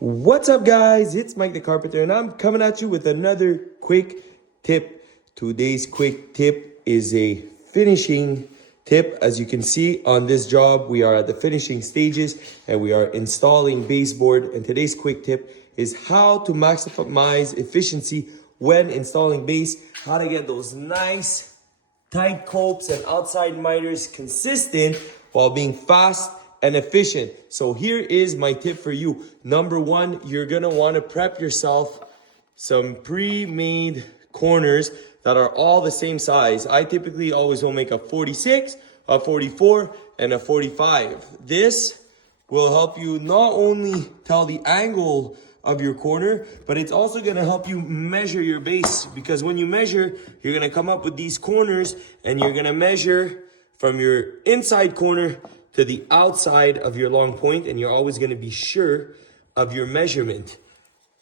What's up, guys? It's Mike the Carpenter, and I'm coming at you with another quick tip. Today's quick tip is a finishing tip. As you can see on this job, we are at the finishing stages and we are installing baseboard. And today's quick tip is how to maximize efficiency when installing base, how to get those nice tight copes and outside miters consistent while being fast and efficient. So here is my tip for you. Number one, you're gonna wanna prep yourself some pre-made corners that are all the same size. I typically always will make a 46, a 44, and a 45. This will help you not only tell the angle of your corner, but it's also gonna help you measure your base, because when you measure, you're gonna come up with these corners and you're gonna measure from your inside corner to the outside of your long point, and you're always gonna be sure of your measurement.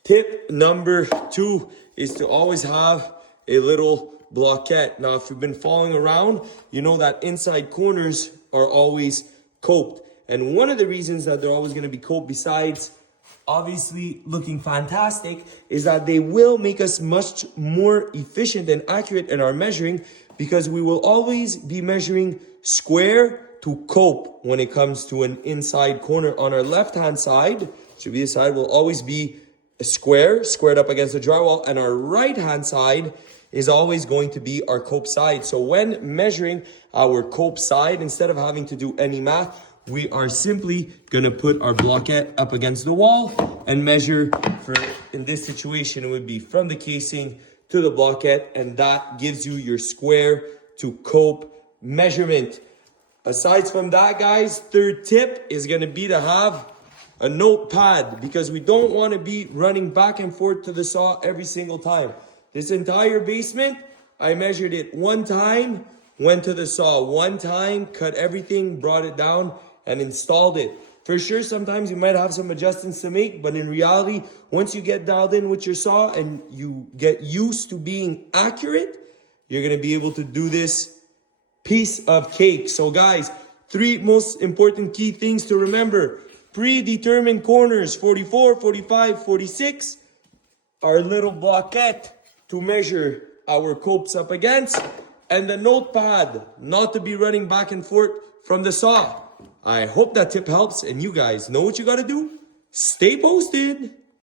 Tip number two is to always have a little blockette. Now, if you've been following around, you know that inside corners are always coped. And one of the reasons that they're always gonna be coped, besides obviously looking fantastic, is that they will make us much more efficient and accurate in our measuring, because we will always be measuring square to cope when it comes to an inside corner. On our left-hand side, should be the side, will always be a squared up against the drywall, and our right-hand side is always going to be our cope side. So when measuring our cope side, instead of having to do any math, we are simply gonna put our blockette up against the wall and measure for, in this situation, it would be from the casing to the blockette, and that gives you your square to cope measurement. Aside from that, guys, third tip is gonna be to have a notepad, because we don't wanna be running back and forth to the saw every single time. This entire basement, I measured it one time, went to the saw one time, cut everything, brought it down, and installed it. For sure, sometimes you might have some adjustments to make, but in reality, once you get dialed in with your saw and you get used to being accurate, you're gonna be able to do this piece of cake. So guys, three most important key things to remember: predetermined corners, 44, 45, 46, our little blockette to measure our copes up against, and the notepad, not to be running back and forth from the saw. I hope that tip helps, and you guys know what you gotta do. Stay posted.